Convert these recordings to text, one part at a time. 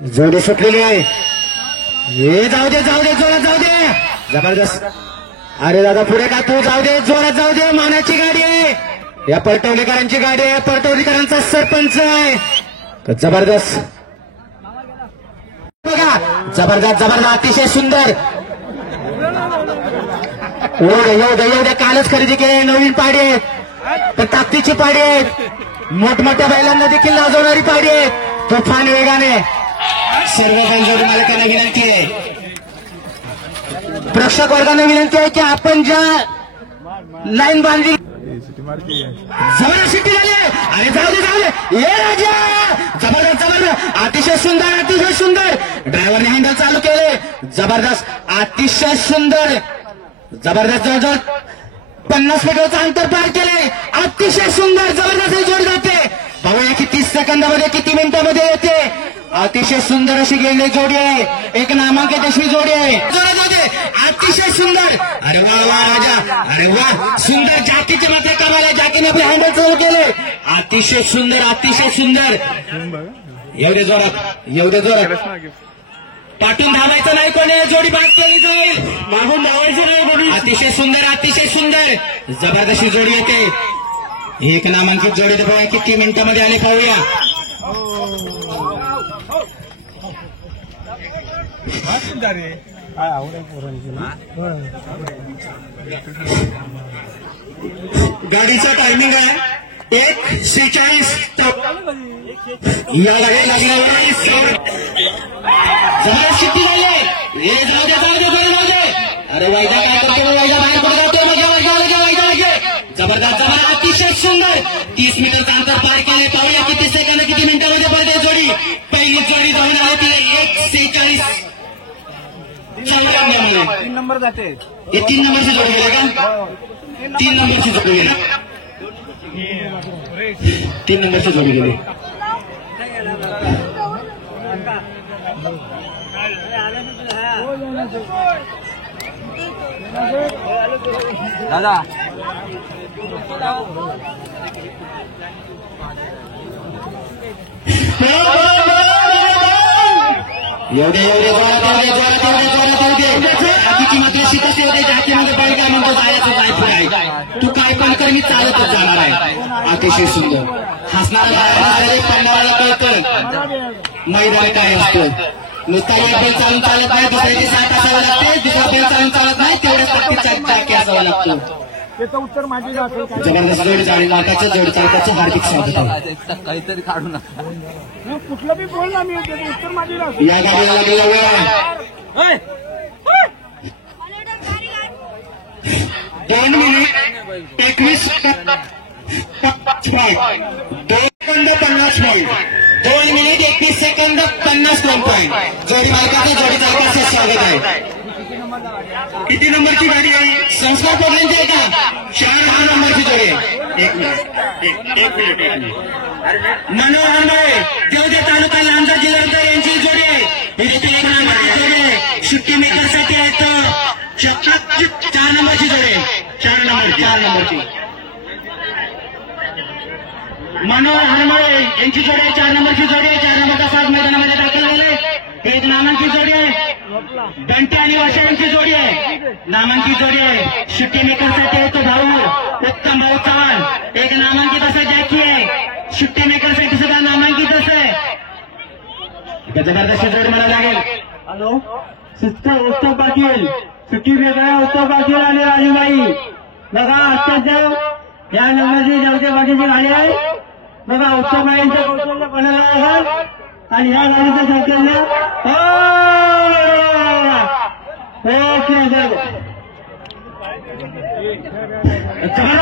जोडी सुटलेली आहे. हे जाऊ दे जाऊ दे जोरात जाऊ दे. जबरदस्त. अरे दादा पुढे का तू जाऊ दे जोरात जाऊ दे. मानाची गाडी आहे. या परटवलेकरांची गाडी आहे. परटवलेकरांचा सरपंच आहे. जबरदस्त बघा. जबरदस्त जबरदस्त अतिशय सुंदर. एवढ्या कालच खरेदी केली. नवीन पाडी आहेत पण ताकदीची पाडी आहेत. मोठमोठ्या बैलांना देखील लाजवणारी पाडी आहे. तुफान वेगाने सर्व बैलजोडी मालकांना विनंती आहे. प्रेक्षक वर्गांना विनंती आहे की आपण ज्या लाईन बांधली जबरदस्त शिट्टी झाली. अरे जाऊ दे जाऊ दे. ये राजा. जबरदस्त जबरदस्त अतिशय सुंदर अतिशय सुंदर. ड्रायव्हरने हँडल चालू केले. जबरदस्त अतिशय सुंदर. जबरदस्त जवळजवळ 50 मीटरचं अंतर पार केले. अतिशय सुंदर जबरदस्त जोड जाते. बघूया की 30 सेकंदामध्ये किती मिनिटांमध्ये येते. अतिशय सुंदर अशी गेलेली जोडी आहे. एक नामांकित अशी जोडी आहे. अतिशय सुंदर. अरे वा वा राजा. अरे वा सुंदर. जाकीचे मात्र कमाल आहे. जाकीने आपले हँडल चालू केले. अतिशय सुंदर अतिशय सुंदर. एवढे जोरात पाठून धावायचं नाही. कोणी जोडी बाद केली जाईल. मागून धावायचं नाही कोणी. अतिशय सुंदर अतिशय सुंदर. जबरदस्त जोडी येते. एक नामांकित जोडी बघा किती मिनिटांमध्ये आले पाहूया. गाडीचा टायमिंग आहे 1:46. या गाडी लागल्यावर जबरदस्त शिट्टी झाली. जाऊ दे. अरे वायदा काय करतो. वायदा बाहेर पडतो. जबरदस्त जबरदस्त अतिशय सुंदर. 30 मीटरचं अंतर पार केले. पाहूया किती सेकंद किती मिनिटांमध्ये पडते जोडी. पहिली जोडी जाऊन आली तिला 1:46. 3 नंबर जाते. हे 3 नंबरची जोडी गेले का. 3 नंबरची जोडी गेली. 3 नंबरची जोडी गेली. दादा एवढे जाकीची मात्र शिकत होते. जाकीमध्ये बैल काय म्हणतो जायचं जायचं आहे. तू काय पण कर मी चालतच जाणार आहे. अतिशय सुंदर हसणारा पडणारा कळतं मैदान काय असतं. नुसता एक बैल चालून चालत नाही. दुसऱ्याची साथ असावं लागते. दुसरा बैल चालून चालत नाही. तेवढ्या ताकदीचा चाकी असावा लागतो. त्याचं उत्तर माझी जबरदस्त जोडी झाली. नाटाच्या जोडी चालकाचं हार्दिक स्वागत आहे. काहीतरी काढू नका. कुठलं बी बोल ना. मी त्याचं उत्तर माझी या गाडीला लागलेला वेळ 2 minute 21 second 50 point. 2 minute 21 second 50 point. जोडी मालकाचं जोडी चालकाचे स्वागत आहे. किती नंबरची गाडी आहे. संस्कार पडल्यांची आहे का. 4 नंबरची जोडी आहे. एक मिनिट मनोहर देवदे तालुका लांजा जिल्हा यांची जोडी आहे. ही देखील एक नंबरची जोडी आहे. सुट्टी मेकरसाठी आहेत 4 नंबरची जोडी आहे. 4 नंबरची मनोहर हरमळे यांची जोडी आहे. 4 नंबरची जोडी आहे. 4 नंबरचा साथ मैदानामध्ये दाखल झाले. एक नामांकित जोडी आहे. बंटी आणि वाशा यांची जोडी आहे. नामांकित जोडी आहे. सुट्टी मेकरसाठी आहे तो भाऊ उत्तम भाऊ चव्हाण. एक नामांकित असं जॅकी आहे. सुट्टी मेकरसाठी सुद्धा नामांकित असं आहे. जबरदस्त जोडी मला लागेल. हॅलो उत्सव पाटील. सुट्टी मेकर उत्सव पाटील आणि राजूबाई. बघा अत्यंत या नंबरची जवळच्या पाठीची गाडी आहे. बघा उत्सवबाईंच्या कौशल्य पणाला आहे. आणि ह्या गाडीचं संकल्य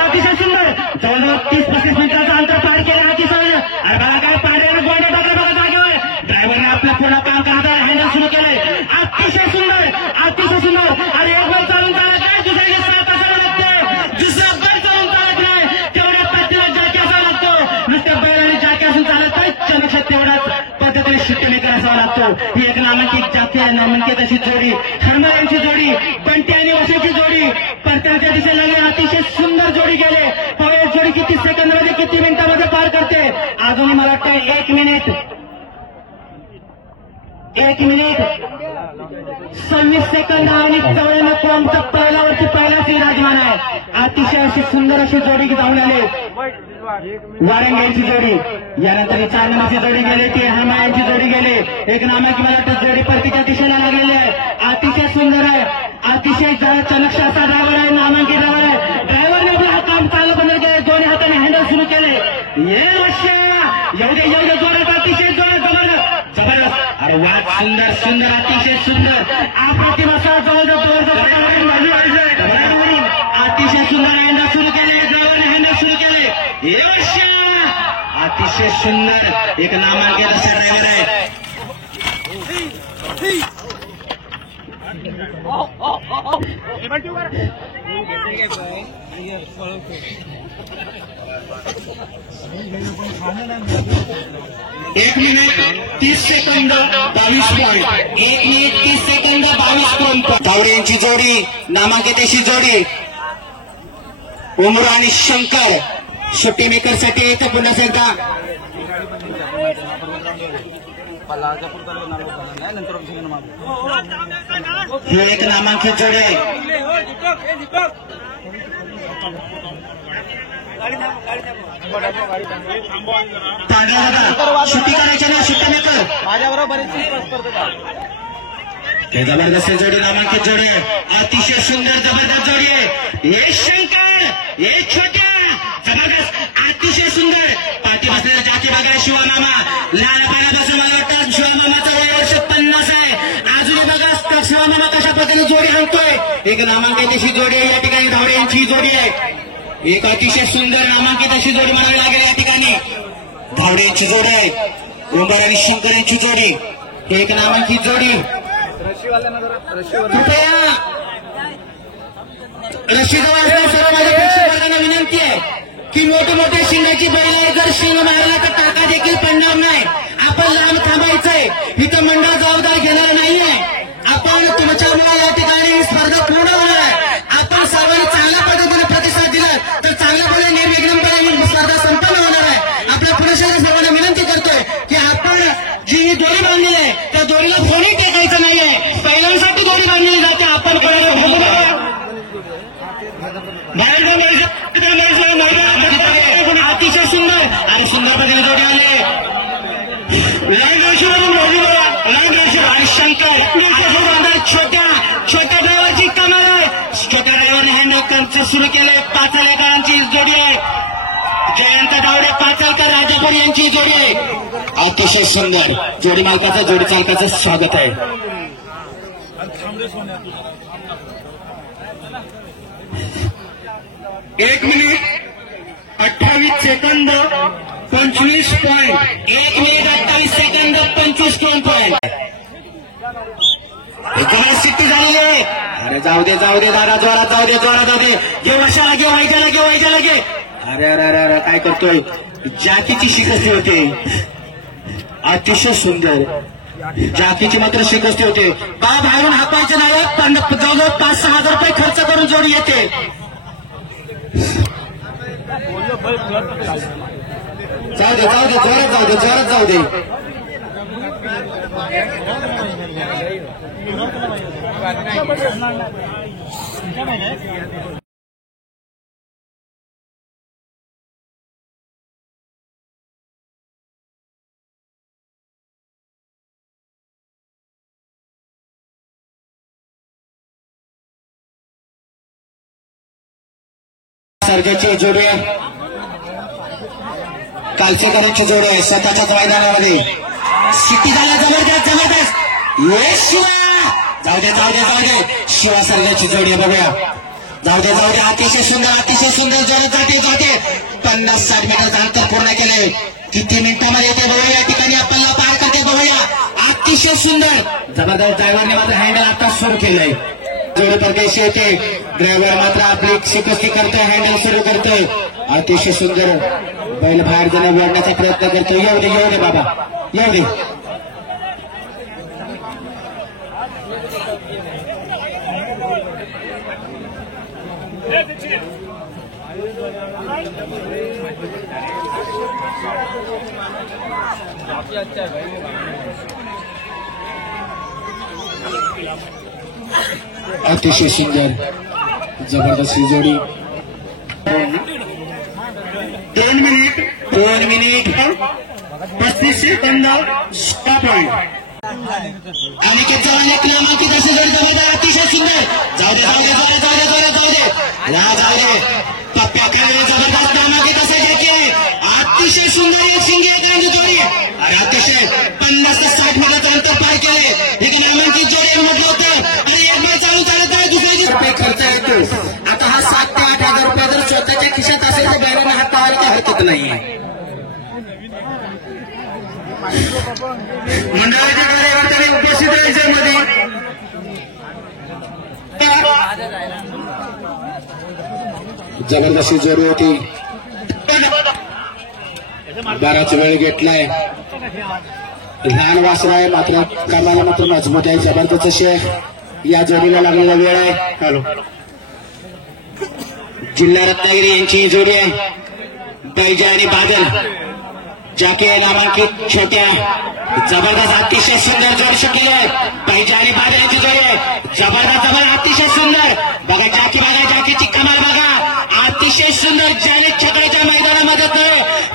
अतिशय सुंदर. जवळजवळ 30-35 मिनिटाचं अंतर पार केलं. अतिशय अरे बघा काय पाड्याला गोंडा टाकलं बघा जागेवर. ड्रायव्हरने आपलं पुन्हा काम करत हँडल सुरू केले. अतिशय सुंदर अतिशय सुंदर. अरे एक बैल चालून चालत नाही. दुसऱ्याची साथ असावं लागते. दुसरा बैल चालून चालत नाही. तेवढ्या पद्धतीने जाकी असावा लागतो. नुसत्या बैल आणि जाकी असून चालत नाही. चमक्षात तेवढ्याच पद्धतीने शिट्टी मेकर असावा लागतो. ही एक नामांकित जाती आहे. नामांकित अशी जोडी हरमल यांची जोडी. बंटी आणि वसूची जोडी परत्यांच्या दिशेला अतिशय सुंदर जोडी गेले. पवेश जोडी किती सेकंदमध्ये किती मिनिटांमध्ये पार करते. अजूनही मला वाटतं 1 मिनिट 1 मिनिट 26 सेकंद आणि 94 क्रमांक पहिल्यावरती पहिलाच विराजमान आहे. अतिशय अशी सुंदर अशी जोडी जाऊन आले वारंग यांची जोडी. यानंतर 4 नंबरची जोडी गेली ती हमा यांची जोडी गेली. एक नामांकी मला वाटतं जोडी परतीच्या दिशेला लागलेली आहे. अतिशय सुंदर आहे. अतिशय चलक्ष असा ड्रायव्हर आहे. नामांकित ड्रायव्हर आहे. ड्रायव्हरने आपलं हा काम चालू बंद केले. दोन्ही हाताने हँडल सुरू केले. ये एवढे जोरात अतिशय जोरात जबरदस्त जबरदस्त. अरे वा सुंदर सुंदर अतिशय सुंदर अप्रतिम असा अतिशय सुंदर हँडल सुरू केले. ड्रायव्हरने हँडल सुरू केले. अतिशय सुंदर एक नामांकित असा ड्रायव्हर आहे. एक मिनिट 30 सेकंद 22 पॉईंट. 1 मिनिट 30 सेकंद 22 पॉईंट. धावरे यांची जोडी नामांकित अशी जोडी उमरा आणि शंकर सुट्टी मेकर साठी एक पुन्हा एकदा हे एक नामांकित जोडी आहे. सुट्टी करायची ना सुट्टी मेकर माझ्याबरोबर हे जबरदस्त जोडी नामांकित जोडी आहे. अतिशय सुंदर जबरदस्त जोडी आहे. हे शंकर हे छोट्या जबरदस्त अतिशय सुंदर पाठी बसलेला जाती बघा शिवामामा लहानपणापासून मला वाटतं शिवामामाचा वय वर्ष 50 आहे. अजूनही बघा शिवामामा कशा प्रकारे जोडी आणतोय. एक नामांकित अशी जोडी आहे. या ठिकाणी धावडे यांची जोडी आहे. एक अतिशय सुंदर नामांकित अशी जोडी म्हणावी लागेल. या ठिकाणी धावडे यांची जोडी आहे. उमर आणि शंकर यांची जोडी एक नामांकित जोडी. कृपया रशीजवळ असणाऱ्या सर्व माझ्या प्रेक्षक वर्गांना विनंती आहे की मोठे मोठे शिंगाची बैल जर शिंग मारला तर टाका देखील पडणार नाही. आपण लांब थांबायचंय. इथं मंडळ जबाबदार घेणार नाहीये. आपण तुमच्यामुळे या ठिकाणी स्पर्धा पूर्ण होणार आहे. आपण सर्वांनी चांगल्या पद्धतीने प्रतिसाद दिला तर चांगल्यापणे निर्विघ्नपणे स्पर्धा संपन्न होणार आहे. आपल्या पुरुष सर्वांना विनंती करतोय की आपण जी दोरी बांधलेली आहे त्या दोरीला कोणी टेकायचं नाहीये. पहिल्यांसाठी दोरी बांधलेली जाते. आपण अतिशय सुंदर आणि सुंदर पद्धतीने जोडी आले. आणि शंकर छोट्या ड्रायव्हरची कमाल आहे. छोट्या ड्रायव्हरने हँडल सुरू केले. पाचलेकरांची जोडी आहे. जयंत धावडे पाचलकर राजापूर यांची जोडी आहे. अतिशय सुंदर जोडी मालकाचं जोडी चालकाचं स्वागत आहे. एक minute 28 second 25 point. 1 minute 28 second 25 point. एकाला सिट्टी झालेली आहे. अरे जाऊ दे दादा जोरात जाऊ दे घे वशाला घे व्हायच्या घे. अरे अरे अरे अरे काय करतोय. जातीची शिकस्ती होते. अतिशय सुंदर जातीची मात्र शिकस्ती होते. बाहेरून हातायचे नाही. जवळजवळ 5-6 हजार रुपये खर्च करून जोडी येते. जाऊ दे जोरात जाऊ दे. सर्जाची जोडी आहे. कालसेकरांची जोडी आहे. स्वतःच्याच मैदानामध्ये सिटी झाला जबरदस्त. ये शिवा जाऊ दे शिवा सर्जाची जोडी आहे. बघूया जाऊ दे अतिशय सुंदर जोरात जाते. 50-60 मीटरचं अंतर पूर्ण केले. किती मिनिटांमध्ये येते बघूया. या ठिकाणी आपल्याला पार करते बघूया. अतिशय सुंदर जबरदस्त. ड्रायव्हरने मात्र हँडल आता सुरू केलंय. जोडी परदेशी होते. ड्रायव्हर मात्र आपली शिकस्ती करतोय. हँडल सुरू करतोय. अतिशय सुंदर बैल बाहेर जाण्या ओढण्याचा प्रयत्न करतो. येऊ दे बाबा येऊ दे. अतिशय सुंदर जबरदस्त ही जोडी 2 minute 35 second 6 point. Aniket Chavan एक नामांकित अशी जोडी जबरदस्त अतिशय सुंदर. जाऊ दे पप्प्या काळे जबरदस्त नामांकित असे की अतिशय सुंदर एक शिंगे एकांची जोडी. अरे अतिशय 50 ते 60 मीटरचं अंतर पार केले. एक नामांकित जोडी म्हटलं होतं आणि एक बार चालत आहे दुसऱ्या रुपये खर्च येतो. आता हा 7 ते 8 हजार रुपये जर स्वतःच्या खिशात असेल तर बॅनरने हात लावायला काही हरकत नाहीये. मंडळाच्या कार्यकर्त्यांनी उपस्थित राहायच्यामध्ये जबरदस्ती जोडी होती. बराच वेळ घेतलाय. लहान वासरा आहे मात्र कामाला मात्र मजबूत आहे. जबरदस्त शेख या जोडीला लागलेला वेळ आहे. हॅलो जिल्हा रत्नागिरी यांची ही जोडी आहे. बैजा आणि बादल जाके नामांकित छोट्या जबरदस्त अतिशय सुंदर जोडी शकली आहे. बैजा आणि बादल यांची जोडी आहे. जबरदस्त अतिशय सुंदर. बघा जाकीची कमाल बघा. अतिशय सुंदर. ज्याने छकड्याच्या मैदानामध्ये तर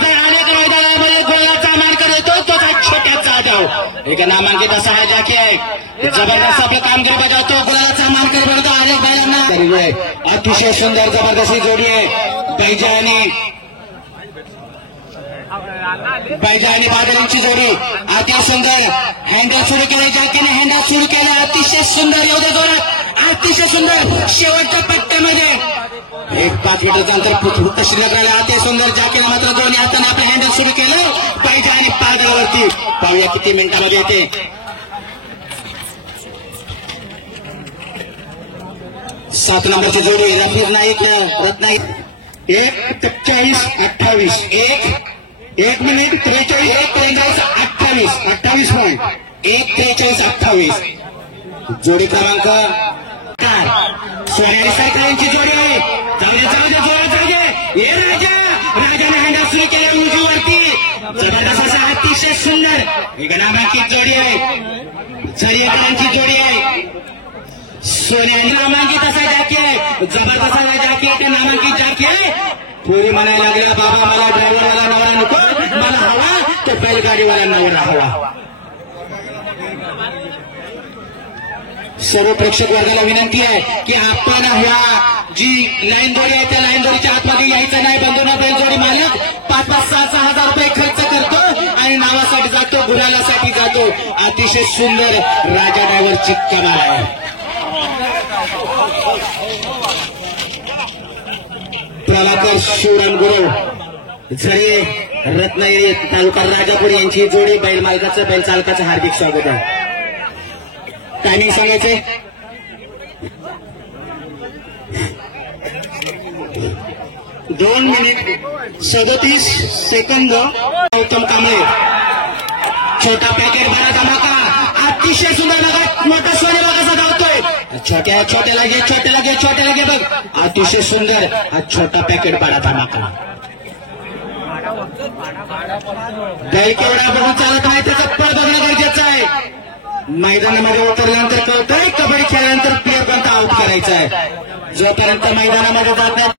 अनेक मैदानामध्ये गोलाचा मानकर येतो तो छोट्याचा जाधव. एक नामांकित असा हा जाकी आहे. जबरदस्त आपलं कामगिरी बजावतो. गुलाचा मानकर बनवतो. अनेक बैलांना अतिशय सुंदर जबरदस्त ही जोडी आहे. बैजा आणि बादलींची जोडी अति सुंदर. हँडल सुरू केले जाकीने. हँडल सुरू केलं. अतिशय सुंदर एवढ्या जोरात. अतिशय सुंदर. शेवटच्या पट्ट्यामध्ये एक 5 मीटरचं अंतर फक्त शिल्लक राहिलं. अति सुंदर. जाकीने मात्र दोन्ही हाताने आपलं हँडल सुरू केलं. बैजा आणि बादलवरती पाहूया किती मिनिटामध्ये येते. 7 नंबरची जोडी रफीर नाईक रत्नागिरी. 1:43:28 1 मिनिट 43 1:43:28 पॉईंट 1:43:28 जोडी क्रमांक 4 सोनेरी सायकल यांची जोडी आहे. जाऊ दे ये राजाने हँडल सुरू केला उंचीवरती. जबरदस्त असा अतिशय सुंदर एक नामांकित जोडी आहे. झरियाकरांची जोडी आहे. सोन्याने नामांकित असा जाकी आहे. जबरदस्त असा जाकी आहे. त्या नामांकित जाकी आहे. पुरी म्हणायला लागल्या बाबा मला ड्रायव्हरवाला नवरा नको मला हवा तो बैलगाडीवाला नवरा हवा. सर्व प्रेक्षक वर्गाला विनंती आहे की आपण ह्या जी लाईन जोडी आहे त्या लाईन जोडीच्या आतमध्ये यायचं नाही. बंधूंना बैलजोडी मालक 5-6 हजार रुपये खर्च करतो आणि नावासाठी जातो गुलालासाठी जातो. अतिशय सुंदर राजा ड्रायव्हरची कमाल आहे. प्रभाकर शिवरामगुरू झरे रत्नागिरी तालुका राजापूर यांची जोडी बैल मालकाचं बैल चालकाचं हार्दिक स्वागत आहे. टायमिंग सांगायचे 2 मिनिट 37 सेकंद. गौतम कांबळे छोटा पॅकेट भरा धमाका. अतिशय सुंदर बघा. मोठा सोने बघा कसा धावतोय. छोट्याला घे बघ. अतिशय सुंदर हा छोटा पॅकेट भरा धमाका. बैल केवढा बघून चालत नाही त्याचं पळ बघणं गरजेचं आहे. मैदानामध्ये उतरल्यानंतर कळतंय कबड्डी खेळल्यानंतर प्लेअर कोणता आउट करायचा आहे. जोपर्यंत मैदानामध्ये जात नाही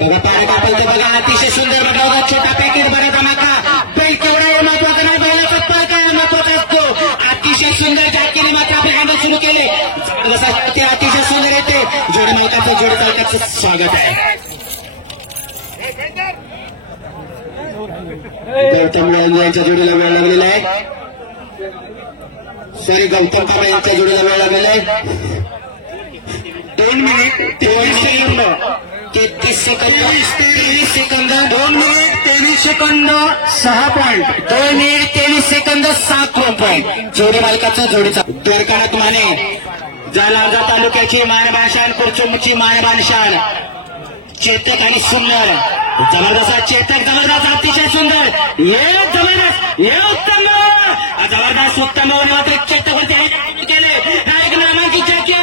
बघा पाणी कापलते बघा. अतिशय सुंदर बघा. छोटा पॅकेट बघा धमाका. बैल केवढा हे महत्वाचं नाही. बैलाचा पळ काय महत्वाचा असतो. अतिशय सुंदर जाकीने मात्र आपले हँडल सुरू केले. ते अतिशय सुंदर येते. जोडी मालकाचं जोडी चालकाचं स्वागत आहे. गौतम यांच्या जोडीला वेळ लागलेला आहे. गौतम कांबळे यांच्या जोडीला वेळ लागलेला आहे. 2 minute 33 second 2 minute 23 second 6 point 2 minute 23 second 7 point. जोडी मालकाचा जोडीचा द्वारकानाथ माने जालना तालुक्याची मानबानशान कुरचुमची मानबानशान चेतक आणि सुंदर जबरदस्त चेतक जबरदस्त अतिशय सुंदर हे जबरदस्त हे उत्तम उत्तम मात्र चेतकवरती केले. एक नामांकित जॅकी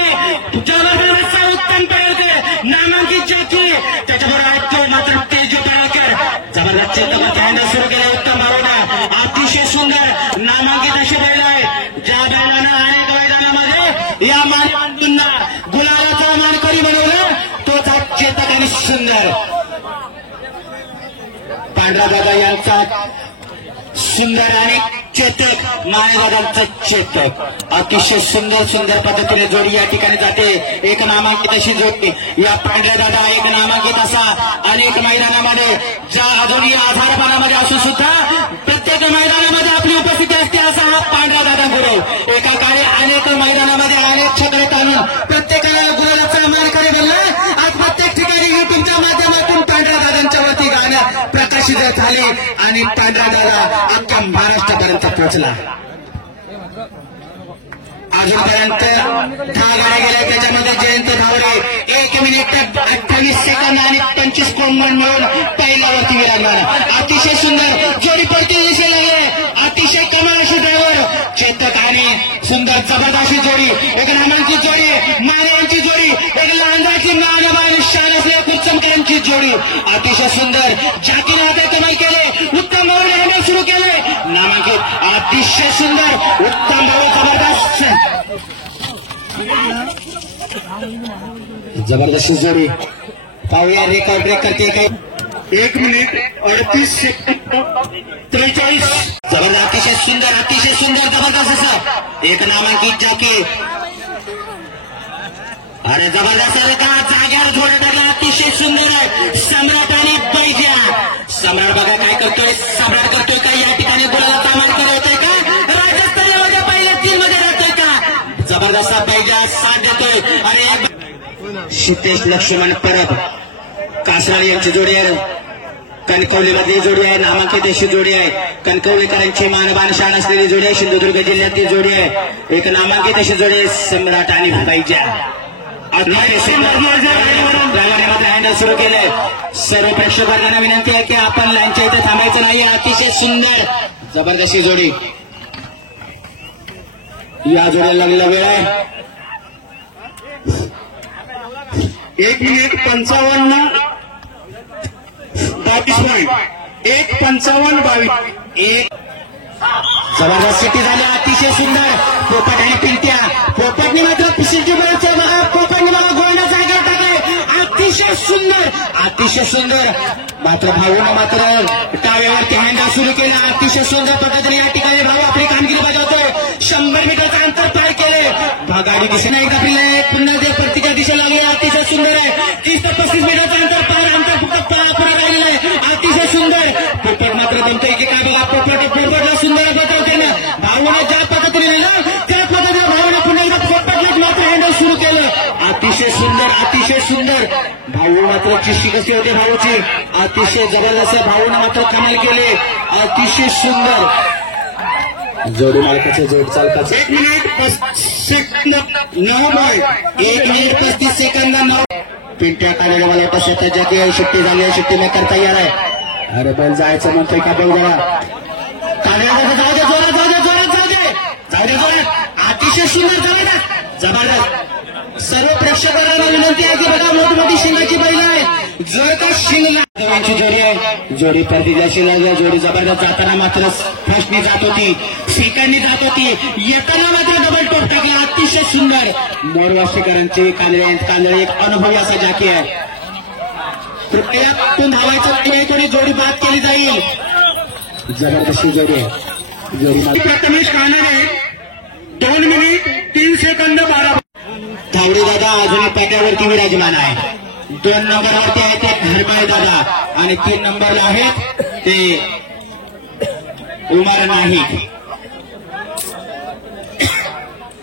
जबरदस्त उत्तम पळते नामांकित जॅकी त्याच्याबरोबर मात्र तेजू पाळकर जबरदस्त जबरदस्त चेतक हँडल सुरू केले उत्तम भावना अतिशय सुंदर नामांकित अशी बैल आहे ज्या बैलांना अनेक मैदानामध्ये या मानवांना गुलाबाचा मानकरी बनवलं तोच हा चेतक आणि सुंदर पांढरा दादा यांचा सुंदर आणि चेतक माळेदादांचा चेतक अतिशय सुंदर सुंदर पद्धतीने जोडी या ठिकाणी जाते एक नामांकित अशी जोडी या पांढऱ्या दादा एक नामांकित असा अनेक मैदानामध्ये ज्या अजूनही आधारपणामध्ये असून सुद्धा प्रत्येक मैदानामध्ये आपली उपस्थिती असते असा हा पांढरा दादा गुरु एका काळी अनेक मैदानामध्ये अनेक छकडे ताणून प्रत्येकाला गुरुचा मानकरी बनला आज प्रत्येक ठिकाणी युट्यूबच्या माध्यमातून पांढऱ्या दादांच्या वरती गाणं प्रकाशित झाले आणि पांढरा दादा अख्ख्या महाराष्ट्रापर्यंत पोहोचला अजूनपर्यंत 10 गाड्या गेल्या त्याच्यामध्ये जयंत धावरे 1 मिनिट 28 सेकंद आणि 25 कोंबड मिळून पहिल्यावरती विराजमान अतिशय सुंदर जोडी पळती दिसेल अतिशय कमाल अशी ड्रायव्हर चेतक आणि सुंदर जबरदस्त जोडी एक नामांकित जोडी मानेची जोडी एक लांजाची मानवान शान असलेल्या कुचमकरांची जोडी अतिशय सुंदर जातीने आता कमाई केले उत्तम भाऊ सुरू केले नामांकित अतिशय सुंदर उत्तम भाऊ जबरदस्त जबरदस्त जोडी पाहूया रेकॉर्ड ब्रेक करते काही 1 मिनिट 38 सेकंद 43 जबरदस्त अतिशय सुंदर जबरदस्त असं एक नामांकित जाकी अरे जबरदस्त का जाग्यावर जोडे टाकला अतिशय सुंदर आहे सम्राट आणि बैजा सम्राट बघा काय करतोय सम्राट करतोय का या ठिकाणी गुलाला सामान करतोय का राजस्थानी मध्ये पहिल्या 3 मध्ये राहतोय का जबरदस्त बैजा साथ देतोय अरे सिद्धेश लक्ष्मण परब कासराळी यांची जोडी आहे कणकवलीमधली जोडी आहे नामांकित अशी जोडी आहे कणकवलीकरांची मानवान शान असलेली जोडी आहे सिंधुदुर्ग जिल्ह्यातली जोडी आहे एक नामांकित अशी जोडी आहे सम्राट आणि बैजा हँडल सुरू केलंय सर्व प्रेक्षकांना विनंती आहे की आपण लाईनच्या इथे थांबायचं नाही अतिशय सुंदर जबरदस्ती जोडी या जोडीला लागलेला वेळ आहे 1 मिनिट 55 22 1:55 22 जबरदस्त सिटी झाली अतिशय सुंदर पोपट आणि पिंट्या पोपटनी मात्र सिटी बघा पोपटनी बघा गोळणा जागेवर टाकले अतिशय सुंदर मात्र भाऊनं मात्र टावेवरती हँडल सुरू केलं अतिशय सुंदर पद्धतीने या ठिकाणी भाऊ आपली कामगिरी बजावतोय 100 मीटरचं अंतर पार केले गाडी दिशेने एकदा फिरले पुन्हा जे प्रत्येका दिशेला लागले अतिशय सुंदर आहे 30 ते 35 मीटरचं अंतर फक्त पुरा राहिलेलं आहे अतिशय सुंदर पोपट मात्र बनतोय की काय बघा पोपटला सुंदर बजावते ना भाऊने ज्या पद्धतीने लिहिलं त्या पद्धतीने भाऊने पुन्हा एकदा पोपटलाच मात्र हँडल सुरू केलं अतिशय सुंदर भाऊ मात्र चिष्टी कशी होते भाऊची अतिशय जबरदस्त भाऊने मात्र कमाल केले अतिशय सुंदर जोडी मालकाचे जोड चालकाचे 1 minute 35 second 1 minute 35 second 9 Pintya काढलेल्या मला वाटतं स्वतःच्या की सुट्टी झाली आहे सुट्टी नाही करता येणार आहे अरे बैल जायचं म्हणतोय का बघ जरा जाऊ दे जोरात अतिशय सुंदर जबरदस्त सर्व प्रेक्षकांना विनंती आहे की बघा मोठी शिंगाची बैल आहे जर का शिंगची जोडी आहे जोडी परतीच्या शिंगा जोडी जबरदस्त जाताना मात्र फर्स्टनी जात होती सेकंडनी जात होती येताना मात्र डबल टॉप टाकला अतिशय सुंदर मोरवाशीकरांची कांदळे एक अनुभवी असा जाकी आहे कृपया तू धावायचं नाही थोडी जोडी बाद केली जाईल जबरदस्ती जोडी आहे जोडी प्रथमेश कानडे 2 मिनिट 3 सेकंद 12 धावडे दादा अजूनही पाट्यावरती विराजमान आहे 2 नंबरवरती आहे ते धर्माय दादा आणि 3 नंबरला आहेत ते उमर नाही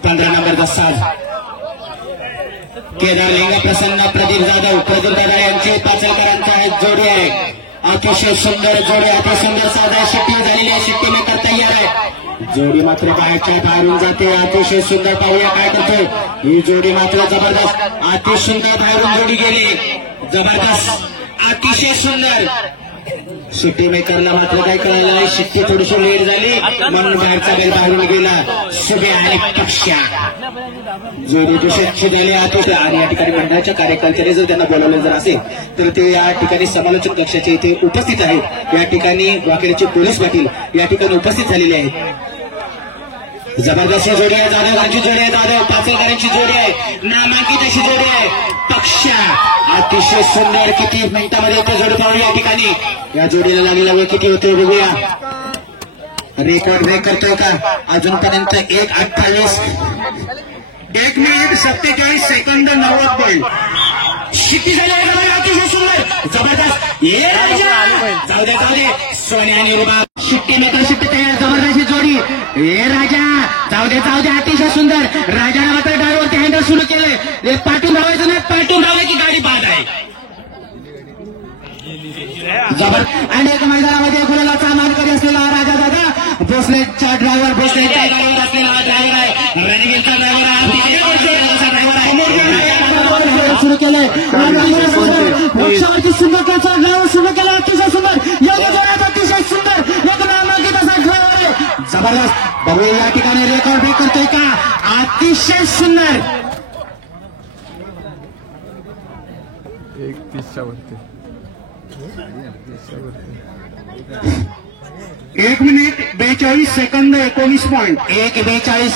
15 नंबरचा साज केदार लिंग प्रसन्न प्रदीप दादा यांची पाचलकरांचा जोडी आहे अतिशय सुंदर जोडी अति सुंदर साधा शिट्टी झालेली आहे शिट्टी मेकर तयार आहे जोडी मात्र बाहेरच्या बाहेरून जाते अतिशय सुंदर पाहूया काय करतोय ही जोडी मात्र जबरदस्त अति सुंदर बाहेरून जोडी गेली जबरदस्त अतिशय सुंदर सुट्टी मेकरला मात्र काय कळालं नाही, शिट्टी थोडीशी लेट झाली म्हणून बाहेरचा बैल बाहेरून गेला. सुभ्या आणि पक्षा जोडी दुसऱ्याची झाली आणि या ठिकाणी मंडळाच्या कार्यकर्त्याने जर त्यांना बोलावलं जर असेल तर ते या ठिकाणी समालोचक कक्षाचे इथे उपस्थित आहेत. या ठिकाणी वाकेडचे पोलीस पाटील या ठिकाणी उपस्थित झालेले आहेत. जबरदस्त जोडी आहे, जाधवकरांची जोडी आहे, जाधव पाचलकरांची जोडी आहे, नामांकित अशी जोडी आहे. पक्षा अतिशय सुंदर, किती मिनिटांमध्ये येते जोडी पाहू या ठिकाणी. या जोडीला लागलेला वेळ किती होते बघूया. रेकॉर्ड ब्रेक करतोय का अजूनपर्यंत 1:28 1 मिनिट 47 सेकंद 90 बैल शिट्टी झाली आहे. अतिशय सुंदर जबरदस्त ये राजा जाऊ दे सोन्या आणि रुबा शिट्टी मेकर शिट्टी तयार. जबरदस्त जोडी ए राजा जाऊ दे अतिशय सुंदर. राजाने मात्र ड्रायव्हरचे हँडल सुरू केले. पाठून धावायचं नाही, पाठून धावलं की गाडी बाद आहे. जबर आणि एक मैदानामध्ये गुलालाचा मानकरी असलेला राजा दादा भोसलेचा ड्रायव्हर, भोसलेच्या गाडीवर असलेला हा ड्रायव्हर आहे, रणवीरचा ड्रायव्हर आहे. सुरू केलंय सुंदरचा ड्रायव्हर सुरू केला. अतिशय सुंदर योग्य जोरात, अतिशय सुंदर एक नामांकित असा ड्रायव्हर आहे. जबरदस्त बघूया या ठिकाणी रेकॉर्ड ब्रेक करतोय का. अतिशय सुंदर 31च्या वरती 1 मिनिट 42 सेकंद 19 पॉईंट 1:42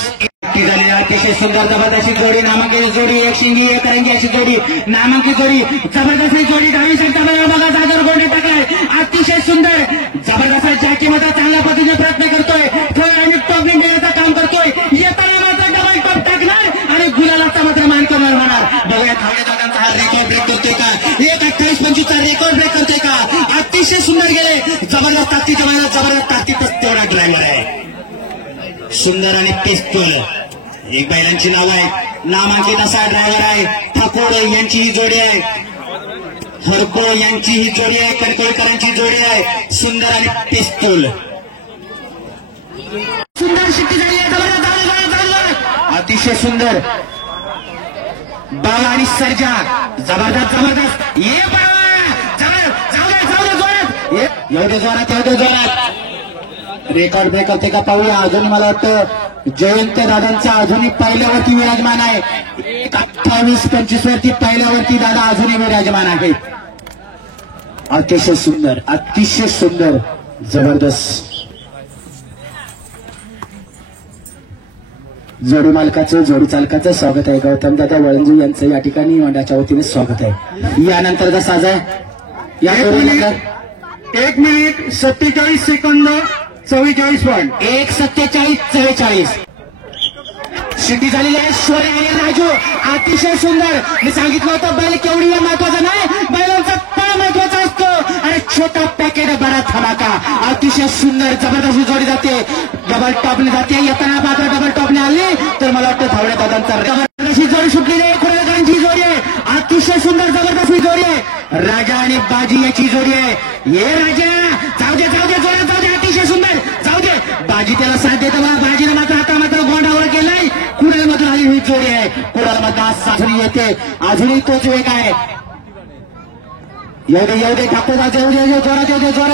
झालेली अतिशय सुंदर जबरदस्त जोडी, नामांकित जोडी, एक शिंगी एक रंगी अशी जोडी, नामांकित जोडी, जबरदस्त जोडी. डावी साईडचा बघा जागर गोंडे टाकलाय. अतिशय सुंदर जबरदस्त जॅकीमध्ये चांगल्या पद्धतीने प्रयत्न करतोय, आणि टॉप इंडियाचं काम करतोय. येताना मात्र डबल टॉप टाकणार आणि गुलालाचा मात्र मान कमर होणार. बघूया थावडे दादांचा हा रेकॉर्ड ब्रेक करतोय का. 1:28-25 रेकॉर्ड ब्रेक करतोय का. अतिशय सुंदर गेले. जबरदस्त ताकदीच्या मैदानात जबरदस्त ताकदीतच तेवढा ड्रायव्हर आहे. सुंदर आणि पिस्तूल एक बैलांची नाव आहे. नामांकित असा ड्रायव्हर आहे. ठाकूर यांची ही जोडी आहे, हरको यांची ही जोडी आहे, कणकोळकरांची जोडी आहे. सुंदर आणि पिस्तूल सुंदर शिट्टी झाली आहे. अतिशय सुंदर बाळा आणि सर्जा जबरदस्त ये बाळा जाऊ दे जोरात रेकॉर्ड ब्रेक करते का पाहूया. अजून मला वाटतं जयंत दादांचा अजूनही पहिल्यावरती विराजमान आहे. 28-25 वरती पहिल्यावरती दादा अजूनही विराजमान आहे. अतिशय सुंदर जबरदस्त जोडी मालकाचं, जोडी चालकाचं स्वागत आहे. गौतम दादा वळंजू यांचं या ठिकाणी मंडळाच्या वतीने स्वागत आहे. यानंतरचा साज आहे या जोडीनंतर 1 मिनिट 47 सेकंद 44 पॉईंट 1:47-44 शिट्टी झालेली आहे. सोने आणि राजू अतिशय सुंदर. मी सांगितलं होतं बैल केवढी महत्वाचं नाही, बैलांचा पाय महत्वाचा असतो. आणि छोटा पॅकेट बडा धमाका. अतिशय सुंदर जबरदस्त जोडी जाते, डबल टॉपने जाते. येताना मात्र डबल टॉपने आली तर मला वाटतं धावड्या दादांचा जबरदस्त जोडी सुटलेली आहे. कुणालकरांची जोडी आहे, अतिशय सुंदर जबरदस्त जोडी आहे. राजा आणि बाजी याची जोडी आहे. ये राजा जाऊ दे जोरात जाऊ दे. अतिशय सुंदर जाऊ दे. बाजी त्याला साथ देतो. बाजीला मात्र आता मात्र गोंडावर गेलाय. कुणाल मधून आली ही जोडी आहे. कुणाल मधून आज साजरी येते. अजूनही तोच वेग आहे. येऊ दे ठाकूर जोरात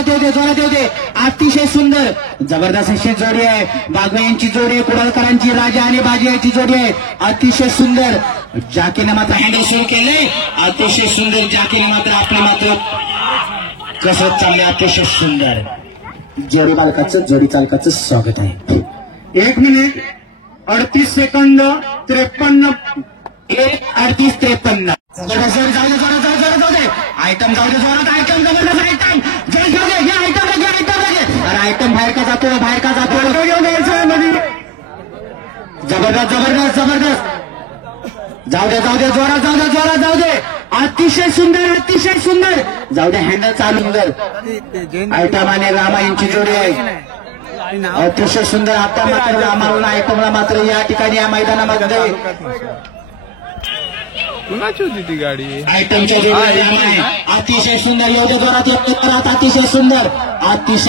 येऊ दे. अतिशय सुंदर जबरदस्त अशी जोडी आहे. बागवे यांची जोडी आहे, कुडालकरांची राजा आणि बाजी यांची जोडी आहे. अतिशय सुंदर जाकीने मात्र हँडल सुरू केले. अतिशय सुंदर जाकीने मात्र आपलं मात्र कसरत चालली. अतिशय सुंदर जोडी मालकाचं, जोडी चालकाचं स्वागत आहे. 1 मिनिट 38 सेकंद 53 1:38-53 जाऊ दे. आयटम जाऊ दे जोरात. आयटम जबरदस्त आयटम जाऊ दे. घ्या आयटम लगे. अरे आयटम बाहेर का जातो जबरदस्त जाऊ दे जोरात जाऊ दे. अतिशय सुंदर जाऊ दे. हँडल चालू सुंदर. आयटम आणि रामा यांची जोडी आहे. अतिशय सुंदर. आता मात्र रामाला आयटमला मात्र या ठिकाणी या मैदानामध्ये कुणाची होती ती गाडी. आयटमच्या जोडी अतिशय सुंदर. एवढे जोरात अतिशय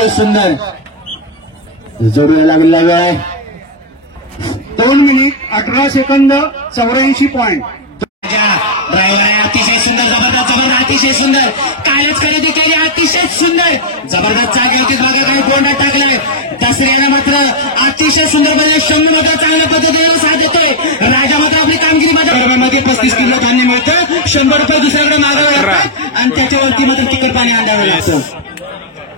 सुंदर जोडीला लागलेला वेळ आहे. 2 मिनिट 18 सेकंद 84 पॉईंट ड्रायव्हर आहे. अतिशय सुंदर जबरदस्त अतिशय सुंदर. कालच खरेदी केली. अतिशय सुंदर जबरदस्त चाक होती बघा काही गोंडा टाकलाय दसऱ्याला मात्र अतिशय सुंदरपणे 100 मीटर चांगल्या पद्धतीने साथ देतोय राजा मात्र आपली कामगिरी मध्ये 35 किलो धान्य मिळतं 100 रुपये दुसऱ्याकडे मागावे लागतात आणि त्याच्यावरती मात्र तिखट पाणी आणावं लागतं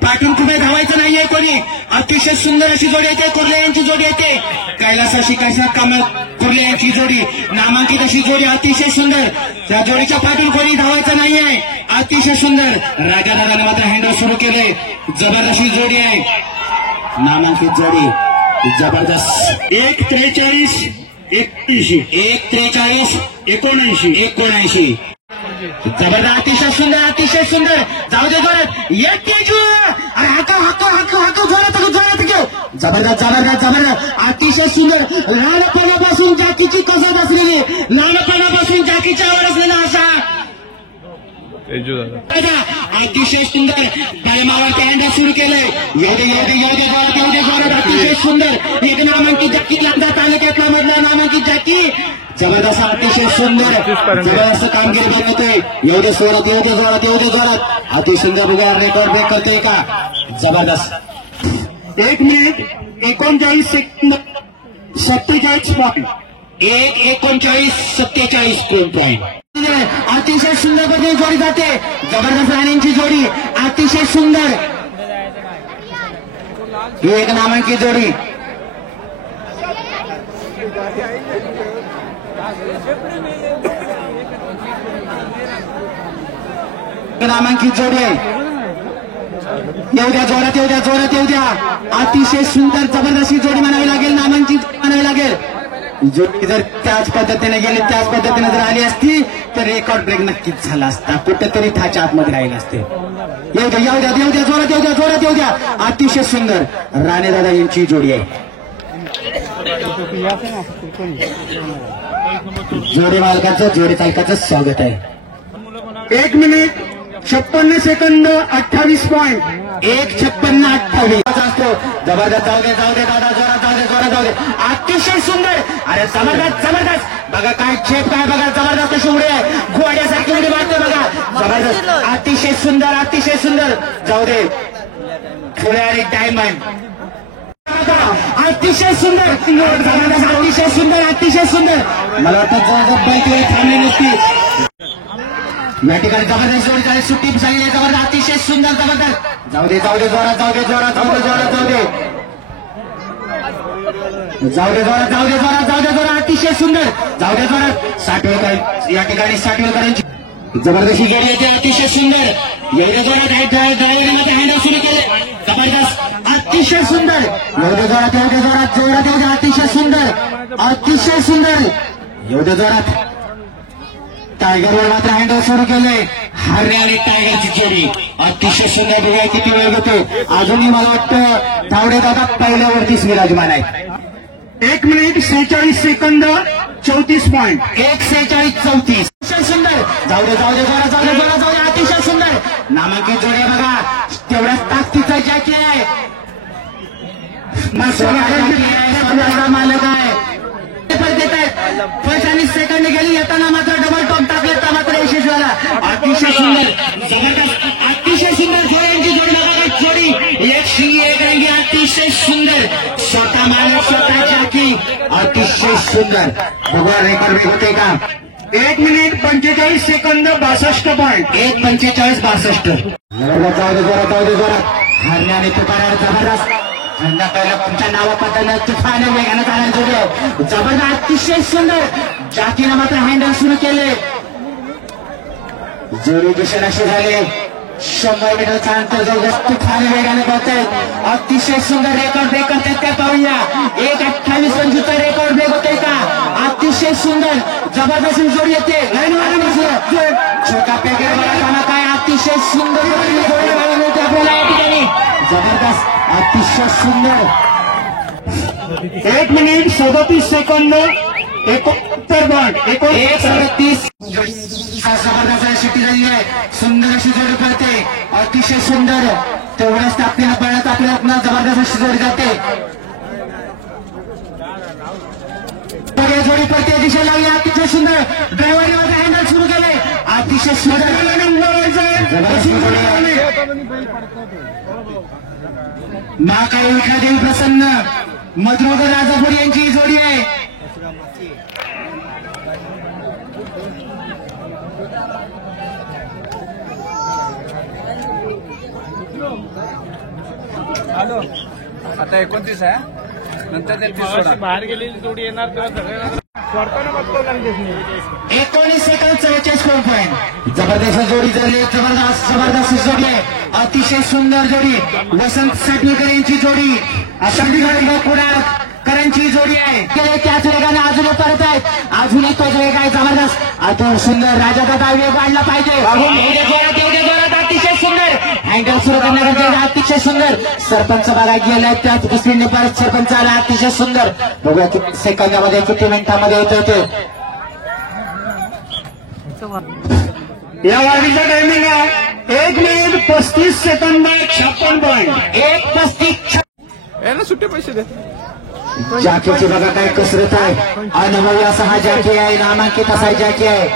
पाठून कुठे धावायचं नाहीये कोणी अतिशय सुंदर अशी जोडी येते कुर्ले यांची जोडी येते कैलासाशी कैसा कमल कुर्ले यांची जोडी नामांकित अशी जोडी अतिशय सुंदर त्या जोडीच्या पाठून कोणी धावायचं नाहीये अतिशय सुंदर राजादादाने मात्र हँडल सुरू केले जबरदस्त जोडी आहे नामांकित जोडी जबरदस्त 1:43 1:43 79 जबरदस्त अतिशय सुंदर जाऊ दे जोरात एक तेजू अरे हाका जोरात घेऊ जबरदस्त अतिशय सुंदर लहानपणापासून जाकीची कसर असलेली लहानपणापासून जाकीच्या आवड असलेला असा अतिशय सुंदर बलमावरती हँडल सुरू केलंय एवढे जोरात अतिशय सुंदर एक नामांकित जाकी लांजा तालुक्यातला मधला नामांकित जाकी जबरदस्त अतिशय सुंदर जबरदस्त कामगिरी बनवतोय एवढे जोरात अतिसुंदर उभ्या रेकॉर्ड ब्रेक करतोय का जबरदस्त 1 मिनिट 39 सेकंद 47 पॉईंट 1:39 पॉईंट अतिशय सुंदर पद्धतीने जोडी जाते जबरदस्त राणींची जोडी अतिशय सुंदर ही एक नामांकित जोडी नामांकित जोडी आहे येऊ द्या अतिशय सुंदर जबरदस्त जोडी म्हणावी लागेल नामांकित म्हणावी लागेल जोडी जर त्याच पद्धतीने गेली त्याच पद्धतीने जर आली असती तर रेकॉर्ड ब्रेक नक्कीच झाला असता कुठेतरी थाच्या आतमध्ये राहिले असते येऊ द्या जोरात अतिशय सुंदर राणेदादा यांची जोडी आहे जोडी मालकाचं जोडी चालकाचं स्वागत आहे 1 मिनिट 56 सेकंद 28 पॉईंट 1:56.28 असतो जबरदस्त जाऊ दे दादा जोरात जाऊ दे अतिशय सुंदर अरे जबरदस्त बघा काय छेप काय बघा जबरदस्त अशी उडी आहे घोड्यासारखी उडी मारते बघा जबरदस्त अतिशय सुंदर जाऊ दे पुढे आणि डायमंड अतिशय सुंदर मला वाटतं बाईकवर थांबली नसती या ठिकाणी जबरदस्त जोडी सुट्टी सांगितली जबरदस्त अतिशय सुंदर जबरदस्त जाऊ दे जोरात अतिशय सुंदर जाऊ दे जोरात साठवकर या ठिकाणी साठवकरांची जबरदस्ती जोडी येते अतिशय सुंदर एवढे जोरात ड्रायव्हरने हँडल सुरू केले जबरदस्त अतिशय सुंदर एवढे जोरात अतिशय सुंदर एवढे जोरात टायगरवर मात्र हँडल सुरू केले हरणे आणि टायगरची जोडी अतिशय सुंदर बघूया किती वेळ घेतो अजूनही मला वाटतं धावडे दादा पहिल्यावरतीच विराजमान आहे 1 मिनिट 46 सेकंद 34 पॉईंट 1:46.34 अतिशय सुंदर जाऊ दे अतिशय सुंदर नामांकित जोडी बघा तेवढ्याच ताकदीचा जॅकी आहे मालक आहे देत आहेत 45 सेकंद गेली येताना मात्र डबल टॉप टाकले मात्र यशस्वी झाला अतिशय सुंदर जबरदस्त अतिशय सुंदर जोड्यांची जोडी एक रंगी अतिशय सुंदर स्वतः मालक स्वतः जॅकी अतिशय सुंदर बघा रेकॉर्ड होते का 1 मिनिट 45 सेकंद 62 पॉईंट 1:45.62 जाऊ दे जोरात हरणे आणि तुकारावर जबरदस्त तुमच्या नावाबद्दल तुफाने वेगानं चालण्यात जोडी जबरदस्त अतिशय सुंदर जॅकीनं मात्र हँडल सुरू केले जोडी दिशेने असे झाले 100 मीटरचा अंतर जवळजवळ तुफाने वेगाने करत आहेत अतिशय सुंदर रेकॉर्ड ब्रेक करतात त्या पाहूया 1:28.25 रेकॉर्ड ब्रेक होते का अतिशय सुंदर जबरदस्त जोडी येते छोटा पॅकेट बघा काय अतिशय सुंदर जोडी मिळते आपल्याला या ठिकाणी जबरदस्त अतिशय सुंदर 1 मिनिट 37 सेकंद 71 पॉईंट 1:30 जबरदस्त शिट्टी झालेली आहे सुंदर अशी जोडी पडते अतिशय सुंदर तेवढ्याच आपल्याला पळण्यात आपल्याला जबरदस्त अशी जोडी जाते जोडी पडते अतिशय लागली अतिशय सुंदर ड्रायव्हरने माझे हँडल सुरू केले अतिशय सुंदर महाकाय विठादेवी प्रसन्न मधुकर राजापूर यांची ही जोडी आहे. आता 29 आहे नंतर 33 बाहेर गेलेली जोडी येणार तेव्हा सगळ्यांना स्वतःला बसवलं 19 सेकंद 44 पॉईंट. जबरदस्त जोडी झाली. जबरदस्त जोडी आहे. अतिशय सुंदर जोडी. वसंत साटवीकर यांची जोडी अशांतिकांत कुडाळकरांची जोडी आहे. त्याच वेगाने अजून परत आहेत. अजूनही तो वेग आहे जबरदस्त. अति सुंदर राजा दादा वेग वाढला पाहिजे. अतिशय सुंदर हँडल सुरू करण्याकरता अतिशय सुंदर. सरपंच बघा गेलाय त्याच स्पीडने परत सरपंच आला. अतिशय सुंदर. बघूया किती सेकंदामध्ये किती मिनिटांमध्ये येतो ते. या वाढीचा टायमिंग आहे 1 मिनिट 35 सेकंद 56 पॉईंट. 1:35. याला सुट्टे पैसे दे. जाकीची बघा काय कसरत आहे. अनुभवी असा हा जाकी आहे. नामांकित असा जाकी आहे.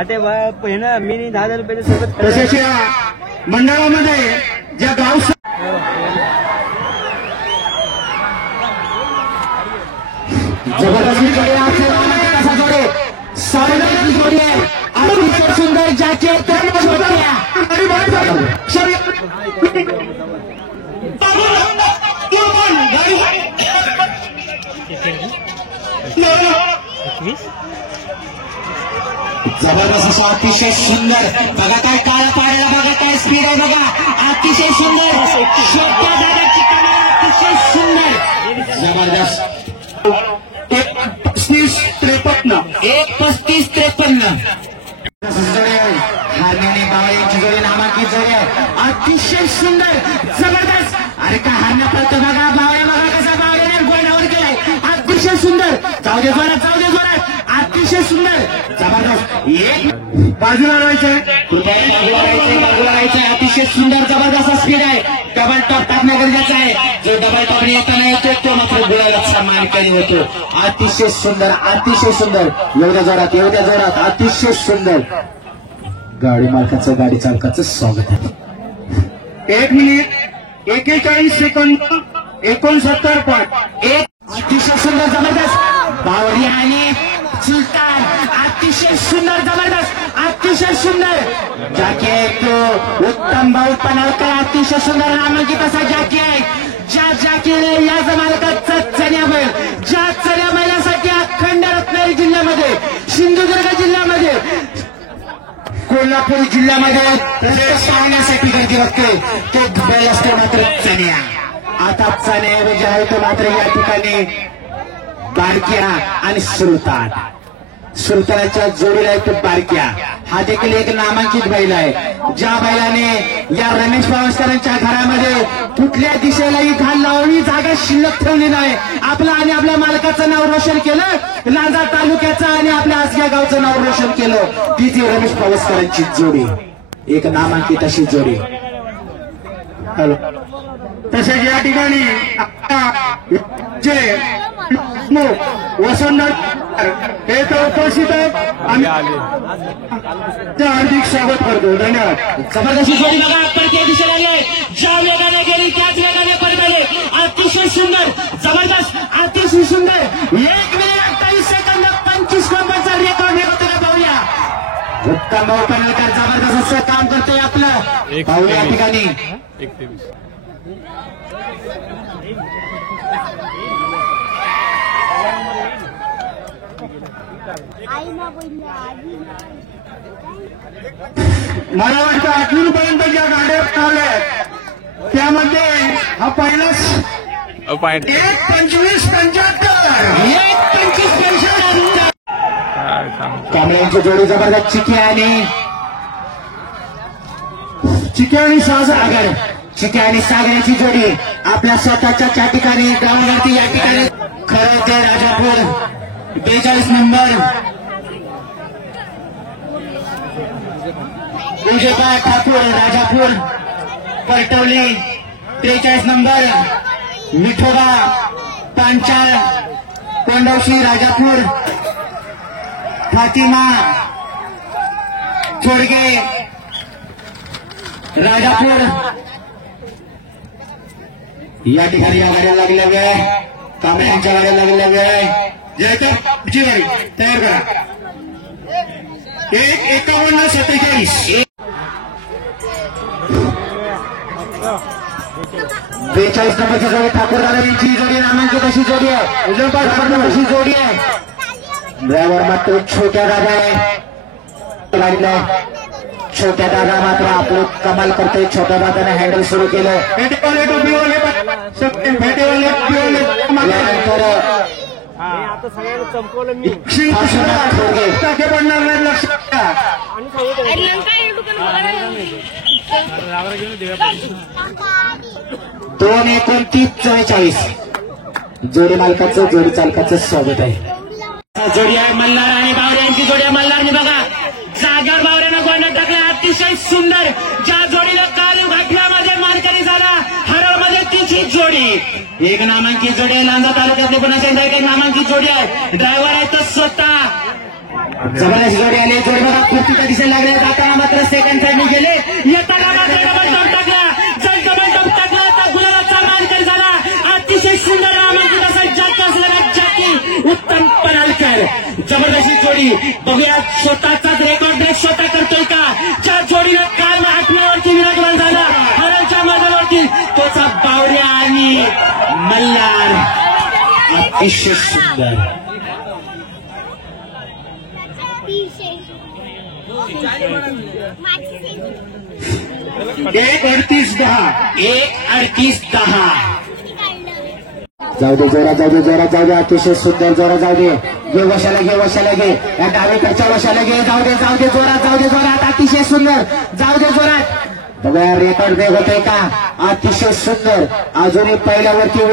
आता पहिला मी 10,000 रुपये सोबत तसेच या मंडळामध्ये ज्या गाव जबरदस्त जोडी आहे. असा जोडी सावधानी जोडी आहे. अतिशय सुंदर जाकी आहे. जबरदस्त असा अतिशय सुंदर. बघा काय काळा पाड्याला बघा काय स्पीड आहे. बघा अतिशय सुंदर. सोप्या जागाची कमाल. अतिशय सुंदर. जबरदस्त. 1:35-53. 1:35-53. हारण्याने बावळ्यांची जोडी नामांकित जोडी आहे. अतिशय सुंदर. जबरदस्त. अरे काय हारण्या पडतो बघा. बावळ्या बघा कसा बावळ्याने गोंडावर केलाय. अतिशय सुंदर. जाऊ दे जोरात. जाऊ दे जोरात. अतिशय सुंदर. जबरदस्त. एक बाजूला राहायचंय. बाजूला राहायचंय. अतिशय सुंदर जबरदस्त स्पीड आहे. डबल टॉप टाकणं गरजेचं आहे. जो डबल टॉप येताना येतो तो मात्र गुलाबाचा मानकरी होतो. अतिशय सुंदर. अतिशय सुंदर. एवढ्या जोरात. एवढ्या जोरात. अतिशय सुंदर. गाडी मालकाचं गाडी चालकाचं स्वागत आहे. 1 मिनिट 41 सेकंद 69 पॉईंट. एक अतिशय सुंदर जबरदस्त. बावरी आणि सुलतान. अतिशय सुंदर जबरदस्त. अतिशय सुंदर जाकी आहे तो उत्तम भाऊ पनळकर. अतिशय सुंदर नामांकित असा जाकी आहे. ज्या जाकीने या मालकाचा चण्या बैल ज्या चण्या बैलासाठी अखंड रत्नागिरी जिल्ह्यामध्ये सिंधुदुर्ग जिल्ह्यामध्ये कोल्हापूर जिल्ह्यामध्ये पाहण्यासाठी गर्दी बघते. तो बैल असतो मात्र चण्या. आता चण्याऐवजी आहे तो मात्र या ठिकाणी बारक्या आणि सुलतान. सुलतानाच्या जोडीला आहे तो बारक्या. हा देखील एक नामांकित बैल आहे. ज्या बैलाने या रमेश पावसकरांच्या घरामध्ये कुठल्या दिशेलाही घाल लावणी जागा शिल्लक ठेवली नाही. आपलं आणि आपल्या मालकाचं नाव रोशन केलं. लांजा तालुक्याचं आणि आपल्या आसग्या गावचं नाव रोशन केलं. ती जी रमेश पावसकरांची जोडी. एक नामांकित अशी जोडी. हॅलो. तसेच या ठिकाणी जे वसंत हे तर उपस्थित आहेत. आम्ही हार्दिक स्वागत करतो. धन्यवाद. जबरदस्त जोडी बघा. प्रत्येक दिशेला आली. ज्या वेगाने गेली त्याच वेगाने परत आले. अतिशय सुंदर. जबरदस्त. अतिशय सुंदर. 1 मिनिट 28 सेकंद 25 नंबरचा रेकॉर्ड हे होतं का पाहूया. उत्तम भाऊ पनळकर जबरदस्त असं काम करतोय आपलं. पाहूया या ठिकाणी 1:23. मला वाटतं अजूनपर्यंत ज्या गाड्या आल्या त्यामध्ये हा पहिलाच पॉईंट 1:25-75. 1:25-75. काय सांगतो. कांबळ्यांची जोडी जबरदस्त. चिकी आणि सागर. चिकी आणि सागराची जोडी आपल्या स्वतःच्या ठिकाणी ग्राउंडवरती या ठिकाणी खरं ते राजापूर 42 नंबर विजयपाल ठाकूर राजापूर परटवली 43 नंबर विठोबा पांचाळ कोंडवशी राजापूर फातिमा थोडके राजापूर या ठिकाणी या गाड्या लागल्या वेळ कांबळे यांच्या गाड्या लागल्या वेळ जयकरची गाडी तयार करा 1:51:47 42 नंबरची जोडी ठाकूरदादा यांची जोडी नामांकित अशी जोडी आहे अशी जोडी आहे ड्रायव्हर मात्र छोट्या दादा आहे गाडीला छोट्या दादा मात्र आपलं कमाल करतोय छोट्या दादाने हँडल सुरू केलं आता सगळ्यांना चमकवलं मी पडणार नाही लक्ष आणि सांगतो 2:29:44 जोडी मालकाचं जोडी चालकाचं स्वागत आहे जोडी आहे मल्हार आणि बावरे यांची जोडी आहे मल्हारने बघा जाग्यावर बावऱ्यानं गोंडा टाकला अतिशय सुंदर ज्या जोडीला काल घाटल्यामध्ये मानकरी झाला हरवमध्ये तिची जोडी एक नामांकित जोडी आहे लांजा तालुक्यातले पुन्हा एक नामांकित जोडी आहे ड्रायव्हर आहे तो स्वतः जबरदस्त जोडी आली जोडी बघा कुर्तीचा दिसायला लागले जाताना मात्र सेकंड साईडने गेले येताना मात्र डबल टॉप टाकला जर डबल टॉप टाकला तर गुलाबाचा मानकरी झाला अतिशय सुंदर नामांकित असा जॅकी असलेला जॅकी उत्तम परालकर जबरदस्ती जोडी बघूया स्वतःचाच रेकॉर्ड ब्रेक स्वतः करतोय का ज्या जोडीला काल आठव्यावरती विराजमान झाला हरणच्या मैदानावरती तोचा बावऱ्या आणि मल्हार अतिशय सुंदर 1:38:10 जाऊ दे जोरा जाऊ दे जोरा जाऊ दे अतिशय सुंदर जोरा जाऊ दे घे वशाला घे या डावीकडच्या वशाला घे जाऊ दे जोरात अतिशय सुंदर जाऊ दे जोरात बघा रेकॉर्ड ब्रेक होतोय का अतिशय सुंदर अजूनही पहिल्यावरती